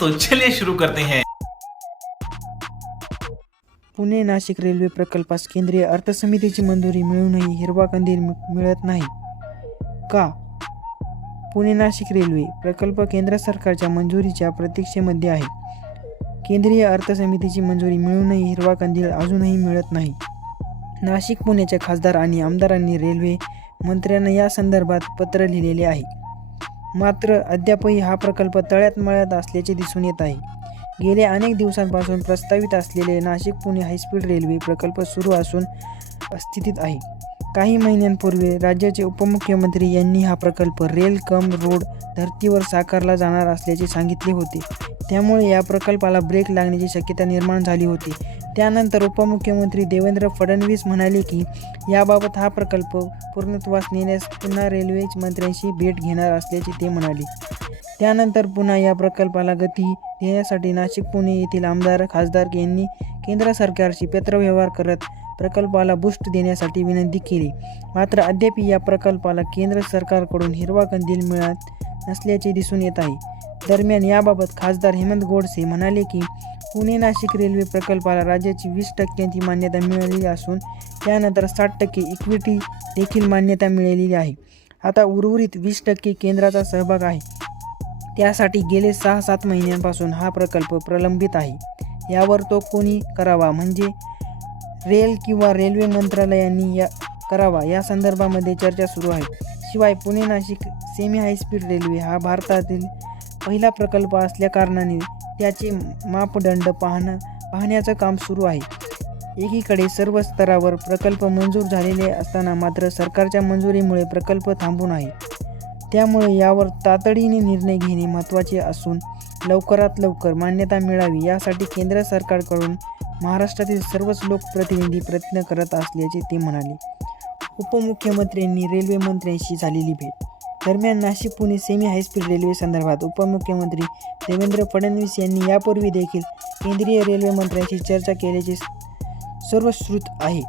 तो चलिए शुरू करते हैं। पुणे नाशिक रेल्वे प्रकल्पास केंद्रीय अर्थसमितीची मंजुरी मिळूनही हिरवा कंदील मिळत नाही का? पुणे नाशिक रेल्वे प्रकल्प केंद्र सरकारच्या मंजुरीच्या प्रतीक्षेमध्ये आहे. केंद्रीय अर्थसमितीची मंजुरी मिळूनही हिरवा कंदील अजूनही मिळत नाही. नाशिक पुण्याचे खासदार आणि आमदारांनी रेल्वे मंत्र्यांना या संदर्भात पत्र लिहिलेले आहे. मात्र अद्यापही हा प्रकल्प तळ्यात मळ्यात असल्याचे दिसून येत आहे. गेल्या अनेक दिवसांपासून प्रस्तावित असलेले नाशिक पुणे हायस्पीड रेल्वे प्रकल्प सुरू असून स्थितीत आहे. काही महिन्यांपूर्वी राज्याचे उपमुख्यमंत्री यांनी हा प्रकल्प रेल कम रोड धर्तीवर साकारला जाणार असल्याचे सांगितले होते. त्यामुळे या प्रकल्पाला ब्रेक लागण्याची शक्यता निर्माण झाली होती. त्यानंतर उपमुख्यमंत्री देवेंद्र फडणवीस म्हणाले की याबाबत हा प्रकल्प पूर्णत्वास नेण्यास पुन्हा रेल्वे मंत्र्यांशी भेट घेणार असल्याचे ते म्हणाले. त्यानंतर पुन्हा या प्रकल्पाला गती देण्यासाठी नाशिक पुणे येथील आमदार खासदार यांनी केंद्र सरकारशी पत्रव्यवहार करत प्रकल्पाला बूस्ट देण्यासाठी विनंती केली. मात्र अद्याप या प्रकल्पाला केंद्र सरकारकडून हिरवा कंदील मिळत नसल्याचे दिसून येत आहे. दरम्यान याबाबत खासदार हेमंत गोडसे म्हणाले की पुणे नाशिक रेल्वे प्रकल्पाला राज्याची 20% मान्यता मिळालेली असून त्यानंतर 60% इक्विटी देखील मान्यता मिळालेली आहे. आता उर्वरित 20% केंद्राचा सहभाग आहे. त्यासाठी गेले 6-7 महिन्यांपासून हा प्रकल्प प्रलंबित आहे. यावर तो कोणी करावा म्हणजे रेल किंवा रेल्वे मंत्रालयाने करावा या संदर्भामध्ये चर्चा सुरू आहे. शिवाय Pune Nashik semi high speed railway हा भारतातील पहिला प्रकल्प असल्याकारणाने त्याचे मापदंड पाहण्याचं काम सुरू आहे. एकीकडे सर्व स्तरावर प्रकल्प मंजूर झालेले असताना मात्र सरकारच्या मंजुरीमुळे प्रकल्प थांबून आहे. त्यामुळे यावर तातडीने निर्णय घेणे महत्त्वाचे असून लवकरात लवकर मान्यता मिळावी यासाठी केंद्र सरकारकडून महाराष्ट्रातील सर्वच लोकप्रतिनिधी प्रयत्न करत असल्याचे ते म्हणाले. उपमुख्यमंत्र्यांनी रेल्वे मंत्र्यांशी झालेली भेट. दरम्यान Nashik Pune semi high speed railway संदर्भात उपमुख्यमंत्री देवेंद्र फडणवीस यांनी यापूर्वी देखील केंद्रीय रेल्वे मंत्र्यांशी चर्चा केल्याचे सर्वश्रुत आहे.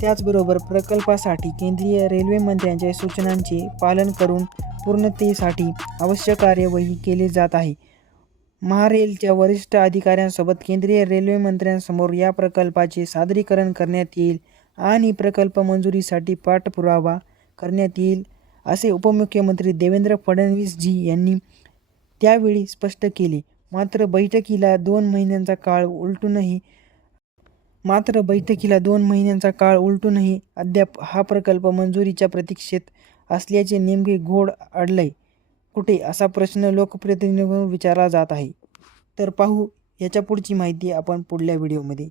त्याचबरोबर प्रकल्पासाठी केंद्रीय रेल्वे मंत्र्यांच्या सूचनांचे पालन करून पूर्णतेसाठी आवश्यक कार्यवाही केली जात आहे. महारेलच्या वरिष्ठ अधिकाऱ्यांसोबत केंद्रीय रेल्वे मंत्र्यांसमोर या प्रकल्पाचे सादरीकरण करण्यात येईल आणि प्रकल्प मंजुरीसाठी पाठपुरावा करण्यात येईल असे उपमुख्यमंत्री देवेंद्र फडणवीसजी यांनी त्यावेळी स्पष्ट केले. मात्र बैठकीला 2 महिन्यांचा काळ उलटूनही अद्याप हा प्रकल्प मंजुरीच्या प्रतीक्षेत असल्याचे नेमके घोड अडलंय कुठे असा प्रश्न लोकप्रतिनिधींकडून विचारला जात आहे. तर पाहू याच्या पुढची माहिती आपण पुढल्या व्हिडिओमध्ये.